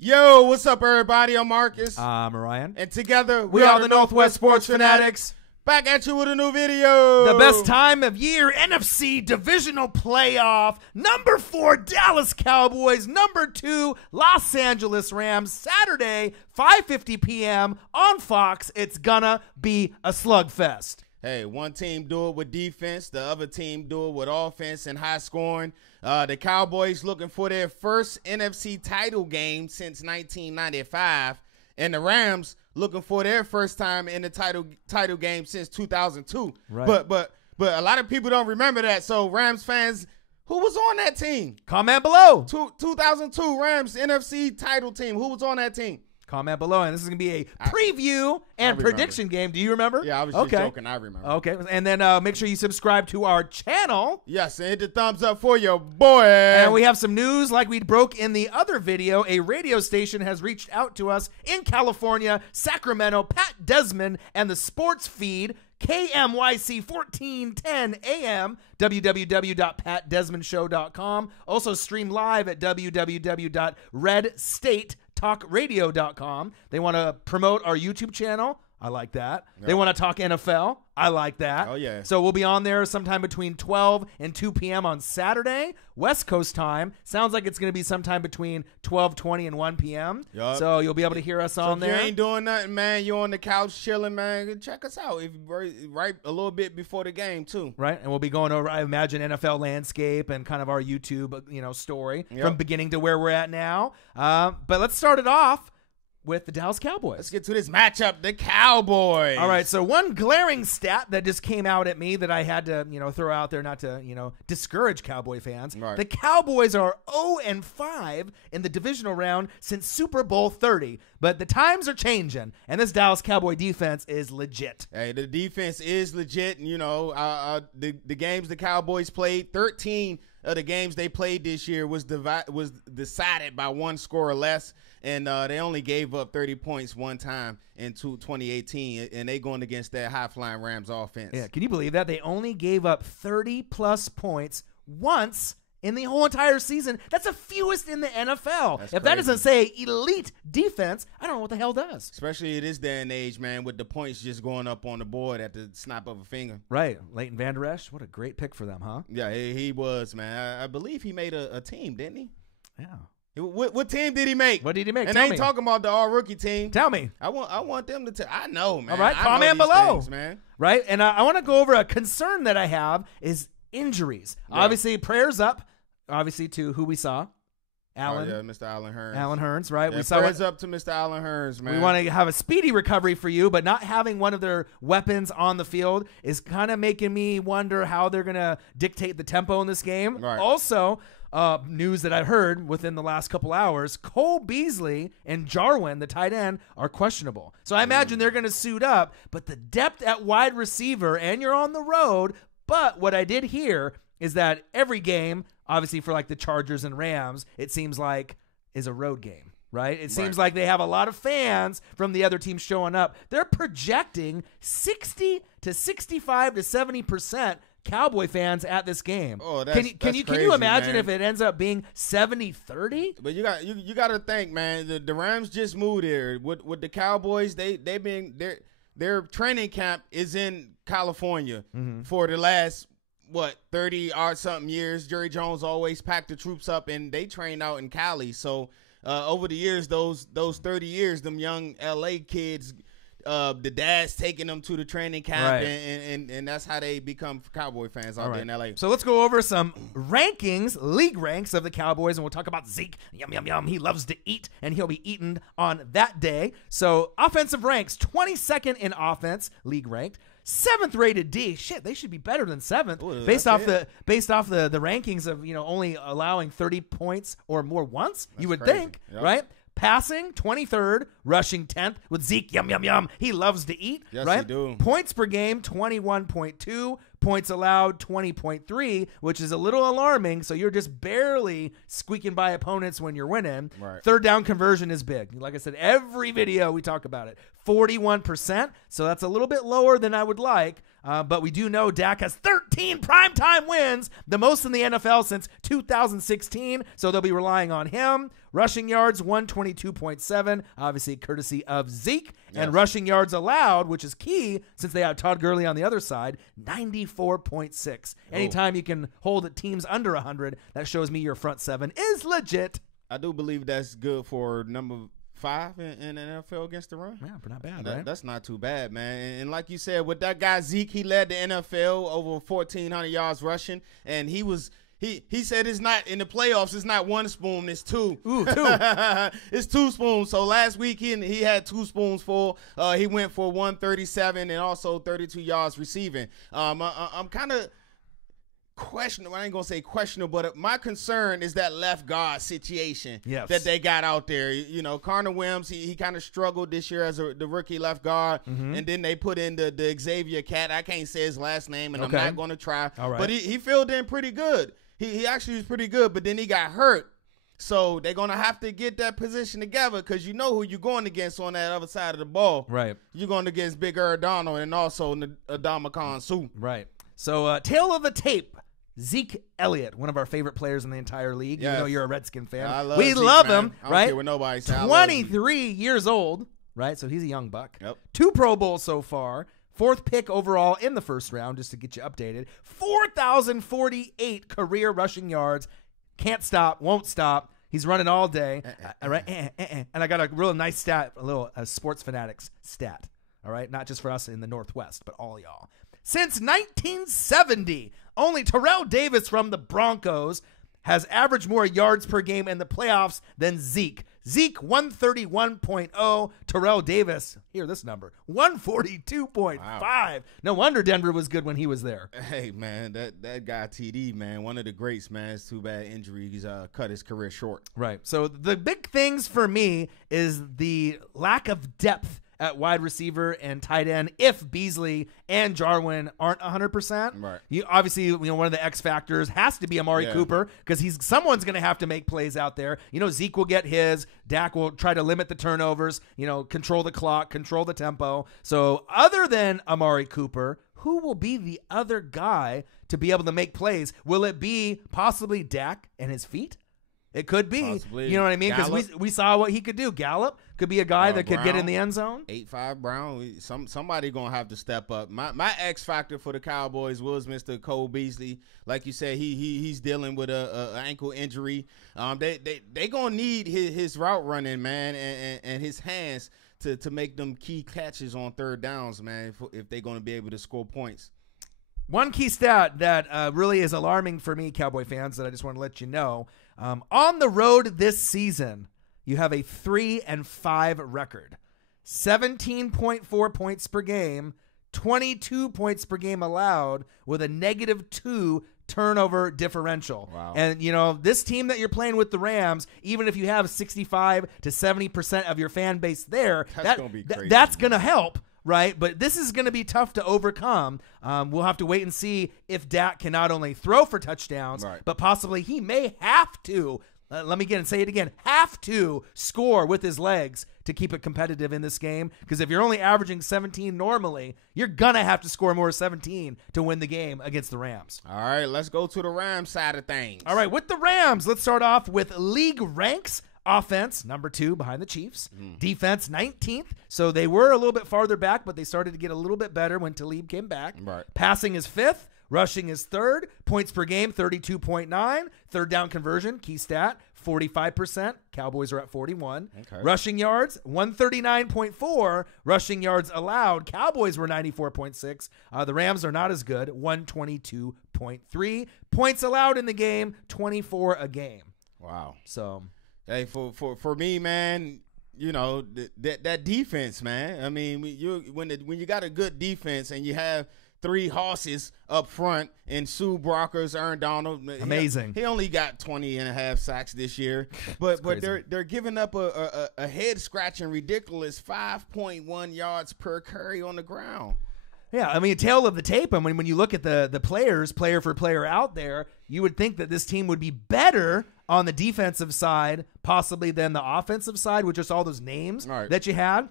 Yo, what's up, everybody? I'm Marcus. I'm Ryan. And together, we are the Northwest Sports Fanatics. Back at you with a new video. The best time of year, NFC Divisional Playoff. Number 4, Dallas Cowboys. Number 2, Los Angeles Rams. Saturday, 5:50 p.m. on Fox. It's gonna be a slugfest. Hey, one team do it with defense. The other team do it with offense and high scoring. The Cowboys looking for their first NFC title game since 1995. And the Rams looking for their first time in the title game since 2002. Right. But a lot of people don't remember that. So Rams fans, who was on that team? Comment below. 2002 Rams NFC title team. Who was on that team? Comment below. And this is going to be a preview and prediction game. Do you remember? Yeah, I was just joking. I remember. Okay. And then make sure you subscribe to our channel. Yes, and hit the thumbs up for your boy. And we have some news like we broke in the other video. A radio station has reached out to us in California, Sacramento, Pat Desmond, and the sports feed, KMYC 1410 AM, www.patdesmondshow.com. Also stream live at www.redstatetalkradio.com. They want to promote our YouTube channel. I like that. Yep. They want to talk NFL. I like that. Oh, yeah. So we'll be on there sometime between 12 and 2 p.m. on Saturday, West Coast time. Sounds like it's going to be sometime between 12:20 and 1 p.m. Yep. So you'll be able to hear us on there. If you ain't doing nothing, man, you're on the couch chilling, man, check us out. If right a little bit before the game, too. Right, and we'll be going over, I imagine, NFL landscape and kind of our YouTube, story from beginning to where we're at now. But let's start it off with the Dallas Cowboys. Let's get to this matchup, the Cowboys. All right, so one glaring stat that just came out at me that I had to, throw out there not to, discourage Cowboy fans. Right. The Cowboys are 0-5 in the divisional round since Super Bowl 30, but the times are changing, and this Dallas Cowboy defense is legit. Hey, the defense is legit, and, the games the Cowboys played, 13 of the games they played this year was decided by one score or less. And they only gave up 30 points one time in 2018, and they going against that high-flying Rams offense. Yeah, can you believe that? They only gave up 30-plus points once in the whole entire season. That's the fewest in the NFL. That's if crazy. That doesn't say elite defense, I don't know what the hell does. Especially in this day and age, man, with the points just going up on the board at the snap of a finger. Right. Leighton Vander Esch, what a great pick for them, huh? Yeah, he was, man. I believe he made a team, didn't he? Yeah. What team did he make? What did he make? And I ain't talking about the all-rookie team. Tell me. I want them to tell. I know, man. All right, comment below. Things, man. Right, and I want to go over a concern that I have is injuries. Yeah. Obviously, prayers up, obviously, to who we saw. Allen. Oh, yeah, Mr. Allen Hurns. Allen Hurns, right? Yeah, we saw prayers up to Mr. Allen Hurns, man. We want to have a speedy recovery for you, but not having one of their weapons on the field is kind of making me wonder how they're going to dictate the tempo in this game. Right. Also, news that I heard within the last couple hours, Cole Beasley and Jarwin, the tight end, are questionable. So I imagine they're going to suit up, but the depth at wide receiver, and you're on the road. But what I did hear is that every game, obviously for like the Chargers and Rams, it seems like is a road game, right? It seems like they have a lot of fans from the other team showing up. They're projecting 60 to 65 to 70% Cowboy fans at this game. Oh, can you imagine, man, if it ends up being 70-30? But you got to think, man. The Rams just moved here with the Cowboys. Their training camp is in California for the last 30 or something years. Jerry Jones always packed the troops up, and they train out in Cali. So over the years, those 30 years, them young LA kids. The dad's taking them to the training camp, right, and that's how they become Cowboy fans out there in L.A. So let's go over some rankings, league ranks of the Cowboys, and we'll talk about Zeke. Yum, yum, yum. He loves to eat, and he'll be eaten on that day. So offensive ranks, 22nd in offense, league ranked. 7th rated D. Shit, they should be better than 7th. Ooh, based off the rankings of only allowing 30 points or more once. That's you would crazy. Think, yep, right? Passing, 23rd. Rushing, 10th. With Zeke, yum, yum, yum. He loves to eat, yes, right? He do. Points per game, 21.2. Points allowed, 20.3, which is a little alarming. So you're just barely squeaking by opponents when you're winning. Right. Third down conversion is big. Like I said, every video we talk about it. 41%. So that's a little bit lower than I would like. But we do know Dak has 13 primetime wins, the most in the NFL since 2016. So they'll be relying on him. Rushing yards, 122.7, obviously courtesy of Zeke. Yes. And rushing yards allowed, which is key since they have Todd Gurley on the other side, 94.6. Anytime you can hold teams under 100, that shows me your front seven is legit. I do believe that's good for number 5 in the NFL against the run. Yeah, but not bad, right? That's not too bad, man. And like you said, with that guy Zeke, he led the NFL over 1,400 yards rushing, and he said it's not in the playoffs. It's not one spoon. It's two. Ooh, 2. It's 2 spoons. So last week he had 2 spoons full. He went for 137 and also 32 yards receiving. I'm kind of questionable. I ain't gonna say questionable, but my concern is that left guard situation that they got out there. You know, Connor Williams, he kind of struggled this year as the rookie left guard, and then they put in the Xavier cat. I can't say his last name, and I'm not gonna try. All right. But he filled in pretty good. He actually was pretty good, but then he got hurt. So they're going to have to get that position together because you know who you're going against on that other side of the ball. Right. You're going against Big Donald and also Ndamukong Suh. Right. So tail of the tape, Zeke Elliott, one of our favorite players in the entire league. Yes. You know you're a Redskin fan. We love him, I don't right? care what nobody says. 23 years old, right? So he's a young buck. Yep. 2 Pro Bowls so far. 4th pick overall in the first round, just to get you updated. 4,048 career rushing yards. Can't stop, won't stop. He's running all day. All right, And I got a real nice stat, a little sports fanatics stat. All right, not just for us in the Northwest, but all y'all. Since 1970, only Terrell Davis from the Broncos has averaged more yards per game in the playoffs than Zeke. Zeke, 131.0. Terrell Davis, hear this number, 142.5. Wow. No wonder Denver was good when he was there. Hey, man, that guy TD, man, one of the greats, man. It's too bad injury. He's cut his career short. Right. So the big things for me is the lack of depth at wide receiver and tight end if Beasley and Jarwin aren't 100%. Right. Obviously, one of the X factors has to be Amari Cooper because someone's going to have to make plays out there. Zeke will get his. Dak will try to limit the turnovers, control the clock, control the tempo. So other than Amari Cooper, who will be the other guy to be able to make plays? Will it be possibly Dak and his feet? It could be. Possibly. You know what I mean? Because we saw what he could do. Gallup could be a guy that could get in the end zone. 8'5" Brown. Somebody going to have to step up. My X factor for the Cowboys was Mr. Cole Beasley. Like you said, he's dealing with a ankle injury. They going to need his route running, man, and his hands to make them key catches on third downs, man, if they're going to be able to score points. One key stat that really is alarming for me, Cowboy fans, that I just want to let you know. On the road this season, you have a 3-5 record, 17.4 points per game, 22 points per game allowed with a -2 turnover differential. Wow. And, this team that you're playing with, the Rams, even if you have 65 to 70% of your fan base there, that's going to be crazy. That's going to help. Right, but this is going to be tough to overcome. We'll have to wait and see if Dak can not only throw for touchdowns, but possibly he may have to, let me say it again, have to score with his legs to keep it competitive in this game. Because if you're only averaging 17 normally, you're going to have to score more 17 to win the game against the Rams. All right, let's go to the Rams side of things. All right, with the Rams, let's start off with league ranks. Offense, number 2 behind the Chiefs. Defense, 19th. So they were a little bit farther back, but they started to get a little bit better when Talib came back. Right. Passing is 5th. Rushing is 3rd. Points per game, 32.9. Third down conversion, key stat, 45%. Cowboys are at 41. Okay. Rushing yards, 139.4. Rushing yards allowed. Cowboys were 94.6. The Rams are not as good, 122.3. Points allowed in the game, 24 a game. Wow. So... Hey, for me, man, that defense, man. I mean, when you got a good defense and you have 3 horses up front and Sue Brockers, Aaron Donald. Amazing. He only got 20.5 sacks this year, but they're giving up a head scratching ridiculous 5.1 yards per carry on the ground. Yeah, I mean, tail of the tape. And when you look at the players, player for player out there, you would think that this team would be better on the defensive side, possibly than the offensive side, with just all those names that you had.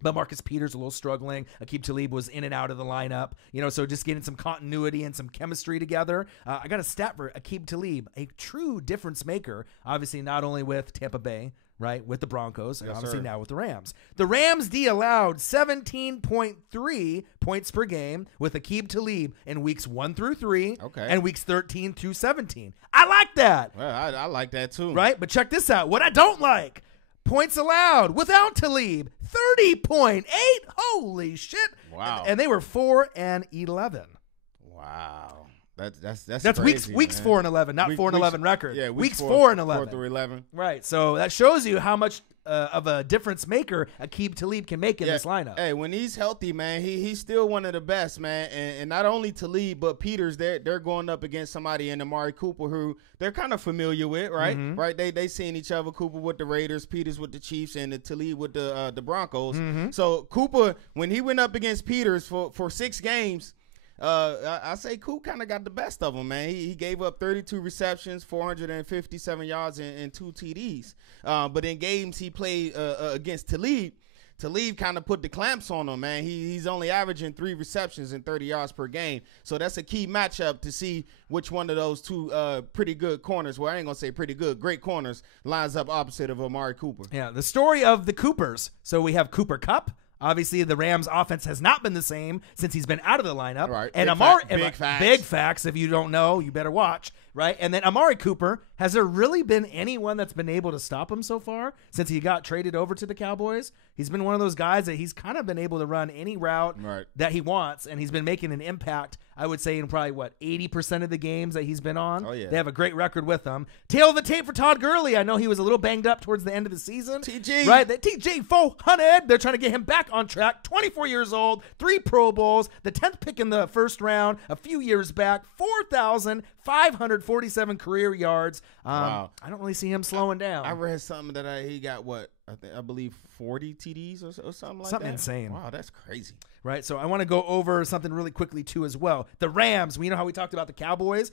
But Marcus Peters a little struggling. Aqib Talib was in and out of the lineup. So just getting some continuity and some chemistry together. I got a stat for Aqib Talib, a true difference maker, obviously not only with Tampa Bay, right, with the Broncos, and obviously now with the Rams. The Rams D allowed 17.3 points per game with Aqib Talib in weeks 1 through 3 and weeks 13 through 17. I like that. Well, I like that too. Right? But check this out. What I don't like, points allowed without Talib, 30.8. Holy shit. Wow. And they were 4-11. Wow. That's crazy, weeks 4-11, not 4-11 record. Yeah, weeks 4-11. 4 through 11. Right. So that shows you how much of a difference maker Aqib Talib can make in this lineup. Hey, when he's healthy, man, he's still one of the best, man. And not only Talib, but Peters, they're going up against somebody in Amari Cooper who they're kind of familiar with, right? Mm-hmm. Right? They seen each other. Cooper with the Raiders, Peters with the Chiefs, and Talib with the Broncos. Mm-hmm. So Cooper, when he went up against Peters for 6 games. I say Coop kind of got the best of him, man. He gave up 32 receptions, 457 yards, and 2 TDs. But in games he played against Talib kind of put the clamps on him, man. He's only averaging 3 receptions and 30 yards per game. So that's a key matchup to see which one of those two pretty good corners, well, I ain't going to say pretty good, great corners, lines up opposite of Amari Cooper. Yeah, the story of the Coopers. So we have Cooper Kupp. Obviously, the Rams' offense has not been the same since he's been out of the lineup. Right. And big facts. If you don't know, you better watch. Right. And then Amari Cooper, has there really been anyone that's been able to stop him so far since he got traded over to the Cowboys? He's been one of those guys that he's kind of been able to run any route that he wants, and he's been making an impact, I would say, in probably, 80% of the games that he's been on. Oh, yeah. They have a great record with him. Tail of the tape for Todd Gurley. I know he was a little banged up towards the end of the season. TG. Right? The TG 400. They're trying to get him back on track. 24 years old, 3 Pro Bowls, the 10th pick in the first round a few years back, 4,547 career yards. Wow. I don't really see him slowing down. I read something that he got, I believe 40 TDs or something like that. Something insane. Wow, that's crazy. Right, so I want to go over something really quickly, too, as well. The Rams, we know how we talked about the Cowboys.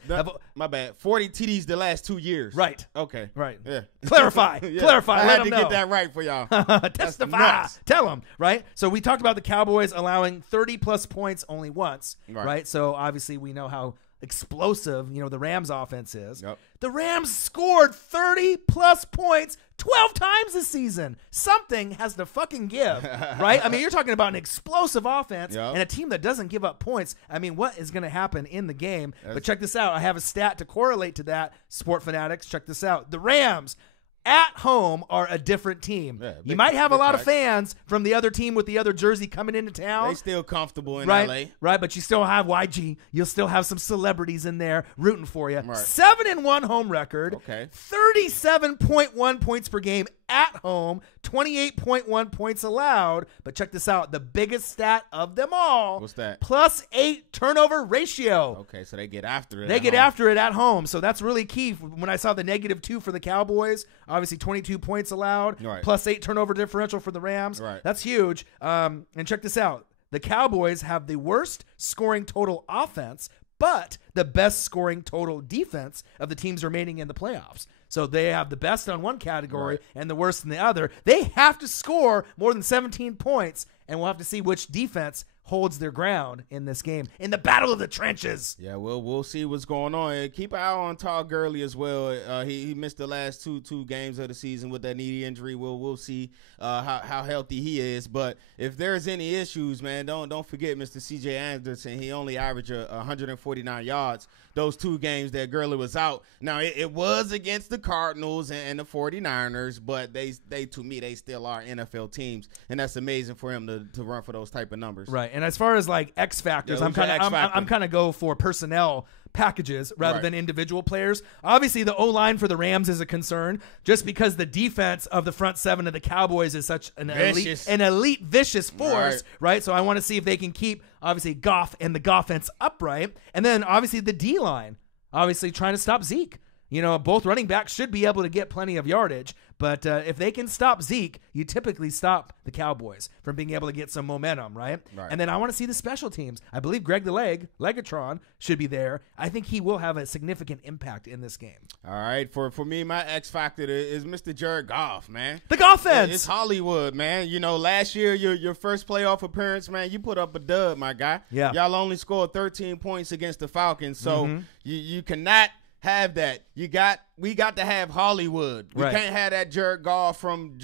My bad. 40 TDs the last 2 years. Right. Okay. Right. Yeah. Clarify. Yeah. Clarify. I Let had to them know. get that right for y'all. Testify. Tell them, right? So we talked about the Cowboys allowing 30-plus points only once, right? So obviously we know how explosive, the Rams offense is. Yep. The Rams scored 30-plus points 12 times this season. Something has to fucking give, right? I mean, you're talking about an explosive offense and a team that doesn't give up points. I mean, what is going to happen in the game? But check this out. I have a stat to correlate to that. Sport Fanatics, check this out. The Rams at home are a different team. Yeah, you might have a lot of fans from the other team with the other jersey coming into town. They still comfortable in LA. Right, but you still have YG. You'll still have some celebrities in there rooting for you. Right. 7-1 home record. Okay. 37.1 points per game at home. 28.1 points allowed. But check this out. The biggest stat of them all. What's that? +8 turnover ratio. Okay, so they get after it. They get after it at home. So that's really key. When I saw the -2 for the Cowboys, obviously 22 points allowed, +8 turnover differential for the Rams. Right. That's huge. And check this out. The Cowboys have the worst scoring total offense, but the best scoring total defense of the teams remaining in the playoffs. So they have the best on one category and the worst in the other. They have to score more than 17 points, and we'll have to see which defense holds their ground in this game, in the battle of the trenches. Yeah, we'll see what's going on. Keep an eye on Todd Gurley as well. He missed the last two games of the season with that knee injury. We'll see how healthy he is. But if there's any issues, man, don't forget Mr. C.J. Anderson. He only averaged 149 yards those 2 games that Gurley was out. Now, it was against the Cardinals and the 49ers, but they to me, they still are NFL teams, and that's amazing for him to run for those type of numbers. Right. And as far as like X factors, I'm kind of go for personnel packages rather than individual players. Obviously, the O-line for the Rams is a concern just because the defense of the front 7 of the Cowboys is such an elite vicious force, right? So I want to see if they can keep obviously Goff and the Goffense upright, and then obviously the D-line, obviously trying to stop Zeke. Both running backs should be able to get plenty of yardage, But if they can stop Zeke, you typically stop the Cowboys from being able to get some momentum, right? And then I want to see the special teams. I believe Greg the Legatron, should be there. I think he will have a significant impact in this game. All right, for me, my X factor is Mr. Jared Goff, man. The Goffense. It's Hollywood, man. You know, last year your first playoff appearance, man, you put up a dub, my guy. Yeah. Y'all only scored 13 points against the Falcons, so you cannot have that. We got to have Hollywood. We can't have that Jared Goff from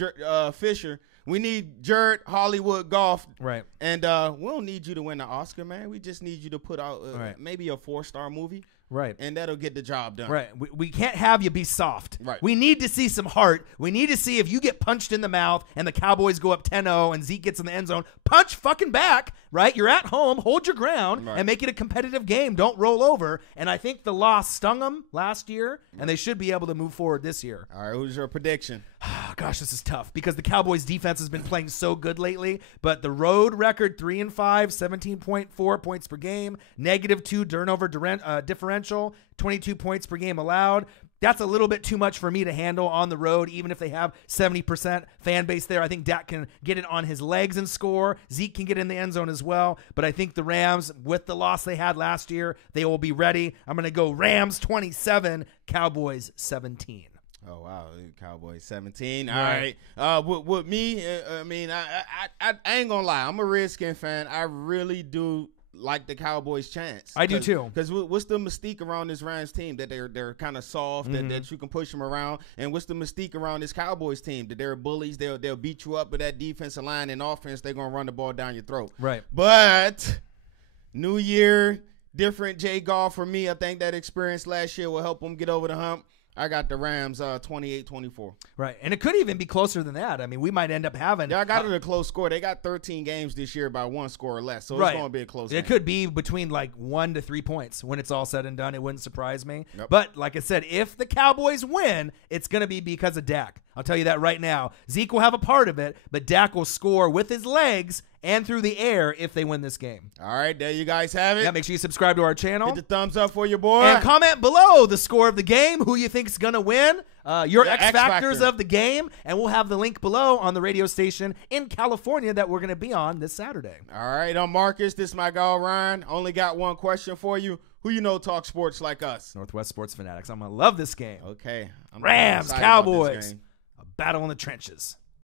Fisher. We need Jared Hollywood Goff. Right. And we don't need you to win the Oscar, man. We just need you to put out maybe a 4-star movie. Right. And that'll get the job done. Right. We can't have you be soft. Right. We need to see some heart. We need to see if you get punched in the mouth and the Cowboys go up 10-0 and Zeke gets in the end zone, punch fucking back, right? You're at home, hold your ground, and make it a competitive game. Don't roll over. And I think the loss stung them last year, and they should be able to move forward this year. All right, who's your prediction? Gosh, this is tough because the Cowboys defense has been playing so good lately, but the road record 3-5, 17.4 points per game, -2 turnover differential, 22 points per game allowed. That's a little bit too much for me to handle on the road, even if they have 70% fan base there. I think Dak can get it on his legs and score. Zeke can get in the end zone as well. But I think the Rams, with the loss they had last year, they will be ready. I'm going to go Rams 27, Cowboys 17. Oh, wow. Cowboys 17. All right. With me, I mean, I ain't going to lie. I'm a Redskin fan. I really do like the Cowboys' chance. I do too. Because what's the mystique around this Rams team? That they're kind of soft, that you can push them around. And what's the mystique around this Cowboys team? That they're bullies. They'll beat you up with that defensive line and offense. They're going to run the ball down your throat. Right. But new year, different Jay Goff for me. I think that experience last year will help them get over the hump. I got the Rams 28-24. Right. And it could even be closer than that. I mean, we might end up having. Yeah, I got it a close score. They got 13 games this year by 1 score or less. So it's going to be a close game. It could be between like 1 to 3 points when it's all said and done. It wouldn't surprise me. Yep. But like I said, if the Cowboys win, it's going to be because of Dak. I'll tell you that right now. Zeke will have a part of it, but Dak will score with his legs and through the air if they win this game. All right, there you guys have it. Yeah, make sure you subscribe to our channel. Hit the thumbs up for your boy. And comment below the score of the game, who you think is going to win, your X factors of the game, and we'll have the link below on the radio station in California that we're going to be on this Saturday. All right, I'm Marcus. This is my guy, Ryan. Only got one question for you. Who you know talk sports like us? Northwest Sports Fanatics. I'm going to love this game. Okay. Rams, Cowboys. A battle in the trenches.